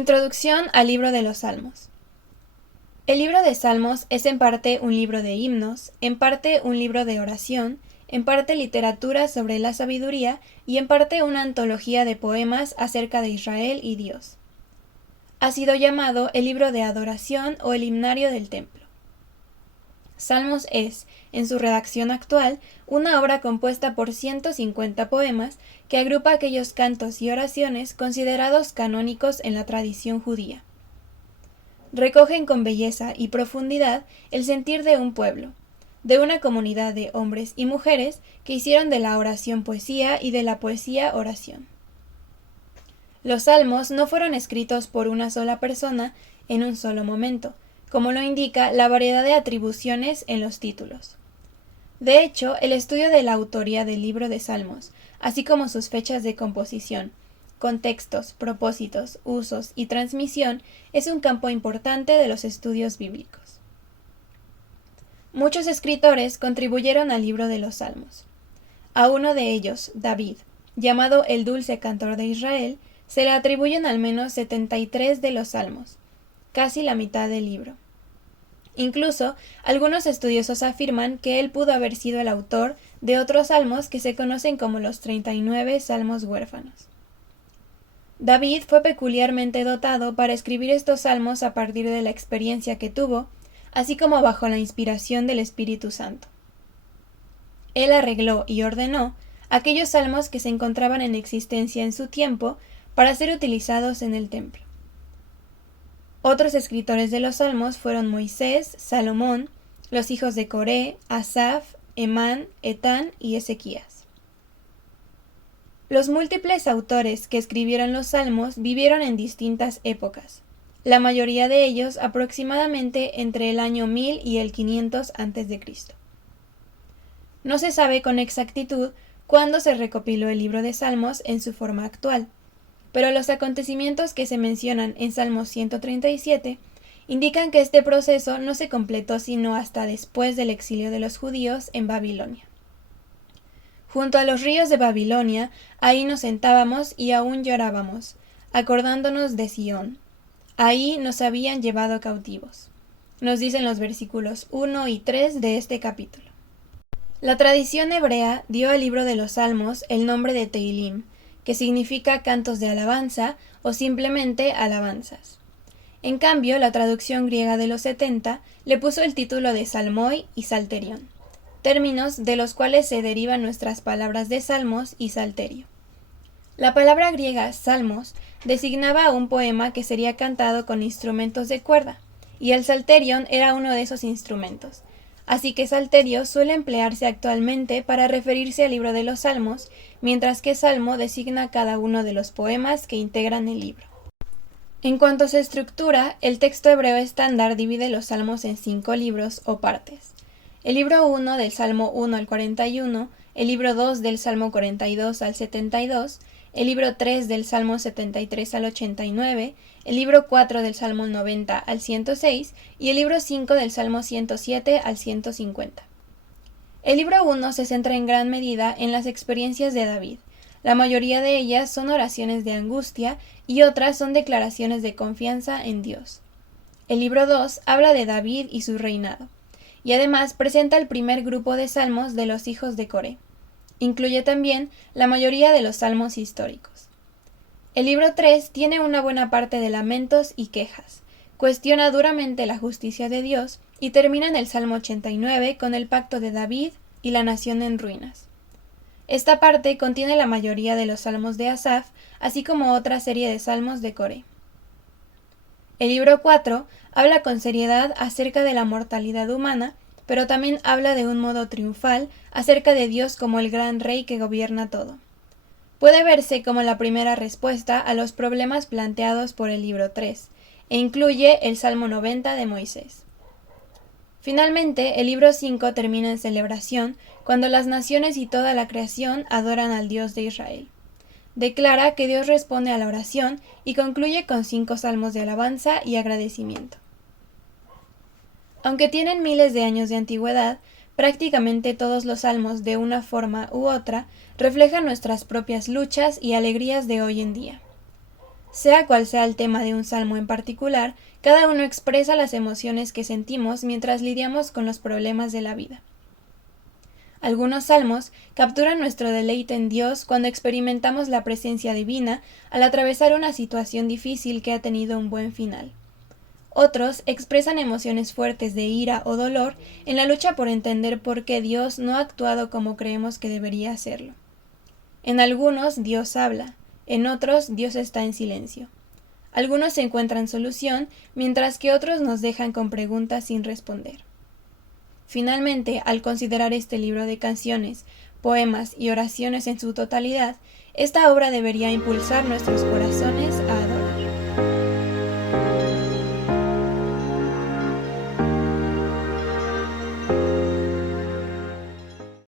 Introducción al libro de los Salmos. El libro de Salmos es en parte un libro de himnos, en parte un libro de oración, en parte literatura sobre la sabiduría y en parte una antología de poemas acerca de Israel y Dios. Ha sido llamado el libro de adoración o el himnario del templo. Salmos es, en su redacción actual, una obra compuesta por 150 poemas que agrupa aquellos cantos y oraciones considerados canónicos en la tradición judía. Recogen con belleza y profundidad el sentir de un pueblo, de una comunidad de hombres y mujeres que hicieron de la oración poesía y de la poesía oración. Los salmos no fueron escritos por una sola persona en un solo momento, como lo indica la variedad de atribuciones en los títulos. De hecho, el estudio de la autoría del libro de Salmos, así como sus fechas de composición, contextos, propósitos, usos y transmisión, es un campo importante de los estudios bíblicos. Muchos escritores contribuyeron al libro de los Salmos. A uno de ellos, David, llamado el dulce cantor de Israel, se le atribuyen al menos 73 de los salmos, casi la mitad del libro. Incluso, algunos estudiosos afirman que él pudo haber sido el autor de otros salmos que se conocen como los 39 salmos huérfanos. David fue peculiarmente dotado para escribir estos salmos a partir de la experiencia que tuvo, así como bajo la inspiración del Espíritu Santo. Él arregló y ordenó aquellos salmos que se encontraban en existencia en su tiempo para ser utilizados en el templo. Otros escritores de los salmos fueron Moisés, Salomón, los hijos de Coré, Asaf, Emán, Etán y Ezequías. Los múltiples autores que escribieron los salmos vivieron en distintas épocas, la mayoría de ellos aproximadamente entre el año 1000 y el 500 a.C. No se sabe con exactitud cuándo se recopiló el libro de Salmos en su forma actual, pero los acontecimientos que se mencionan en Salmo 137 indican que este proceso no se completó sino hasta después del exilio de los judíos en Babilonia. Junto a los ríos de Babilonia, ahí nos sentábamos y aún llorábamos, acordándonos de Sión. Ahí nos habían llevado cautivos, nos dicen los versículos 1 y 3 de este capítulo. La tradición hebrea dio al libro de los Salmos el nombre de Teilim, que significa cantos de alabanza o simplemente alabanzas. En cambio, la traducción griega de los 70 le puso el título de Salmoi y Salterión, términos de los cuales se derivan nuestras palabras de salmos y salterio. La palabra griega salmos designaba a un poema que sería cantado con instrumentos de cuerda, y el salterión era uno de esos instrumentos. Así que salterio suele emplearse actualmente para referirse al libro de los Salmos, mientras que salmo designa cada uno de los poemas que integran el libro. En cuanto a su estructura, el texto hebreo estándar divide los salmos en 5 libros o partes. El libro 1 del Salmo 1 al 41, el libro 2 del Salmo 42 al 72, el libro 3 del Salmo 73 al 89, el libro 4 del Salmo 90 al 106 y el libro 5 del Salmo 107 al 150. El libro 1 se centra en gran medida en las experiencias de David. La mayoría de ellas son oraciones de angustia y otras son declaraciones de confianza en Dios. El libro 2 habla de David y su reinado, y además presenta el primer grupo de salmos de los hijos de Coré. Incluye también la mayoría de los salmos históricos. El libro 3 tiene una buena parte de lamentos y quejas, cuestiona duramente la justicia de Dios y termina en el Salmo 89 con el pacto de David y la nación en ruinas. Esta parte contiene la mayoría de los salmos de Asaf, así como otra serie de salmos de Coré. El libro 4 habla con seriedad acerca de la mortalidad humana, pero también habla de un modo triunfal acerca de Dios como el gran rey que gobierna todo. Puede verse como la primera respuesta a los problemas planteados por el libro 3, e incluye el Salmo 90 de Moisés. Finalmente, el libro 5 termina en celebración cuando las naciones y toda la creación adoran al Dios de Israel. Declara que Dios responde a la oración y concluye con 5 salmos de alabanza y agradecimiento. Aunque tienen miles de años de antigüedad, prácticamente todos los salmos, de una forma u otra, reflejan nuestras propias luchas y alegrías de hoy en día. Sea cual sea el tema de un salmo en particular, cada uno expresa las emociones que sentimos mientras lidiamos con los problemas de la vida. Algunos salmos capturan nuestro deleite en Dios cuando experimentamos la presencia divina al atravesar una situación difícil que ha tenido un buen final. Otros expresan emociones fuertes de ira o dolor en la lucha por entender por qué Dios no ha actuado como creemos que debería hacerlo. En algunos Dios habla, en otros Dios está en silencio. Algunos encuentran solución, mientras que otros nos dejan con preguntas sin responder. Finalmente, al considerar este libro de canciones, poemas y oraciones en su totalidad, esta obra debería impulsar nuestros corazones